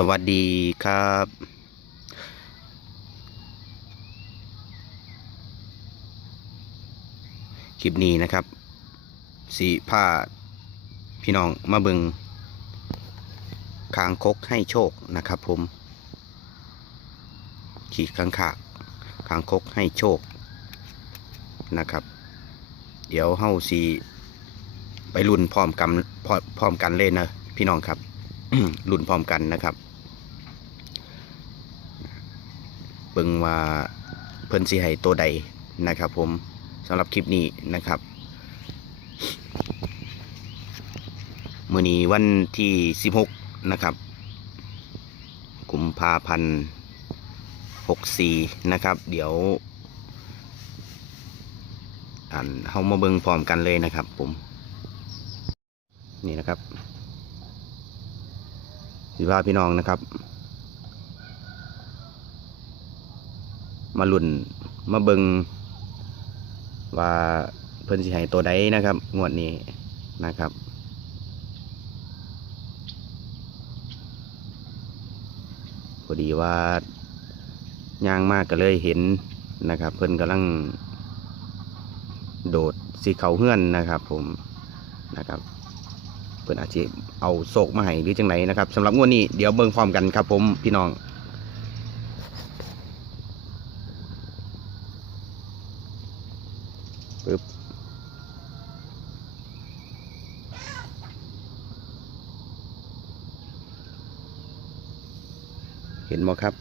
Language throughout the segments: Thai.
สวัสดีครับ คลิปนี้นะครับ สีผ้าพี่น้องมาเบิงคางคกให้โชคนะครับผม ขีดข้างขากคางคกให้โชคนะครับ เดี๋ยวเฮาสีไปรุ่นพร้อมกันพร้อมพร้อมกันเลยนะพี่น้องครับรุ่นพร้อมกันนะครับ เบิ่งว่าเพิ่นสิให้ตัวใดนะครับ ผมสำหรับคลิปนี้นะครับมื้อนี้วันที่ 16 นะครับกุมภาพันธ์64 นะครับ เดี๋ยวอ่านเฮามาเบิ่งพร้อมกันเลยนะครับผม นี่นะครับสิพาพี่น้องนะครับ มาลุ่นมาเบิงว่าเพิ่นสิให้ตัวใดนะครับ งวดนี้นะครับ พอดีว่าย่างมากก็เลยเห็นนะครับ เพิ่นกำลังโดดสีเขาเฮือนนะครับ ผมนะครับ เพื่อนอาจจะเอาโศกมาให้หรือจังไหนนะครับสำหรับงวดนี้เดี๋ยวเบิ่งพร้อมกันครับ ผมพี่น้อง ปึ๊บเห็นไหมครับ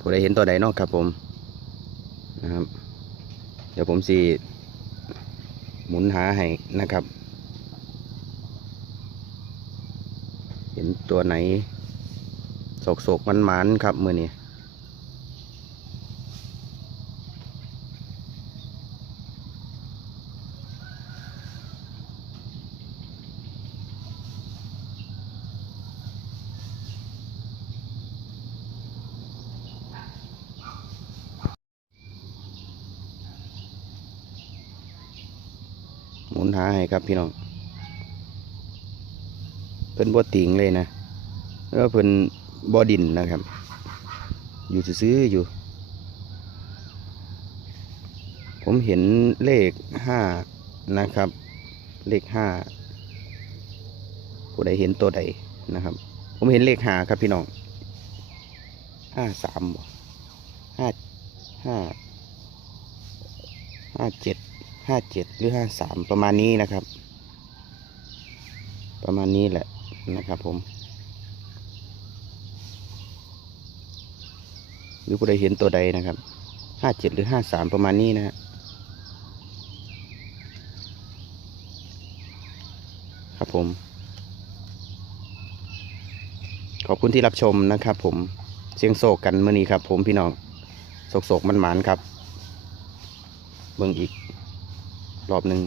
ผู้ใดเห็นตัวใดนาะครับผม นะครับ เดี๋ยวผมสีหมุนหาให้นะครับ เห็น ตัวไหนโศกโศกมันมันครับมือนี้หมุนหาให้ครับพี่น้อง พิ่นบ่ติงเลยนะแล้วเพิ่นบ่ดินนะครับ อยู่ซื้ออยู่ ผมเห็นเลขห้านะครับ เลขห้าผู้ใดเห็นตัวใดนะครับ ผมเห็นเลขหาครับพี่น้องห้าสามบ่ห้าห้าห้าเจ็ดห้าเจ็ดหรือห้าสามประมาณนี้นะครับ ประมาณนี้แหละ นะครับผม หรือผู้ใดเห็นตัวใดนะครับห้าเจ็ดหรือห้าสามประมาณนี้นะฮะครับผม ขอบคุณที่รับชมนะครับผมเสียงโศกกันเมื่อนี้ครับ ผมพี่น้องโศกโศกมันหมานครับ เบิ่งอีก รอบหนึ่ง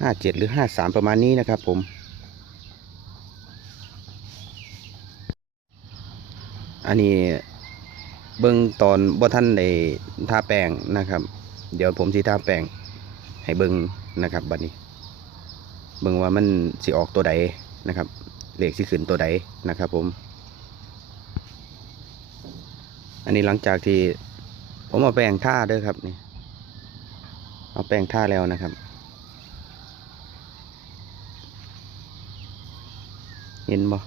ห้าเจ็ดหรือห้าสามประมาณนี้นะครับผม อันนี้เบิ้งตอนบ่ท่านในทาแป้งนะครับ เดี๋ยวผมสิทาแป้งให้เบิ้งนะครับบัดนี้ เบิ้งว่ามันสิออกตัวใดนะครับเลขสิขึ้นตัวใดนะครับผม อันนี้หลังจากที่ผมเอาแป้งท่าด้อครับนี่เอาแป้งท่าแล้วนะครับ เห็นบ่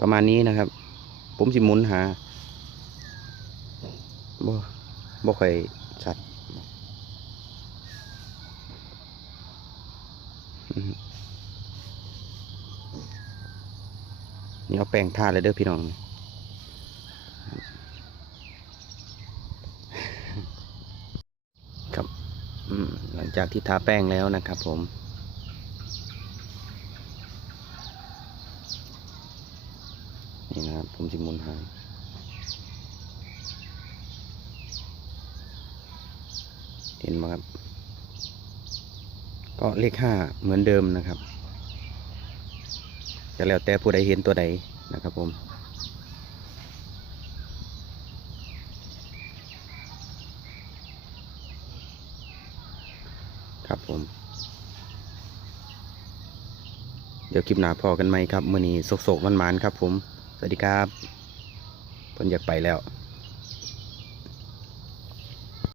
ประมาณนี้นะครับ ผมสิหมุนหาบ่บ่ค่อยชัดนี่เอาแป้งทาเลยเด้อพี่น้องครับอืมหลังจากที่ทาแป้งแล้วนะครับผม นะครับ ผมจิมุนหาเห็นไหมครับ ก็เลขห้าเหมือนเดิมนะครับจะแล้วแต่ผู้ใดเห็นตัวใดนะครับผมครับผม เดี๋ยวคลิปหน้าพอกันไหมครับ มื่อนี้โศกๆมันๆครับผม สวัสดีครับเนอยากไปแล้ว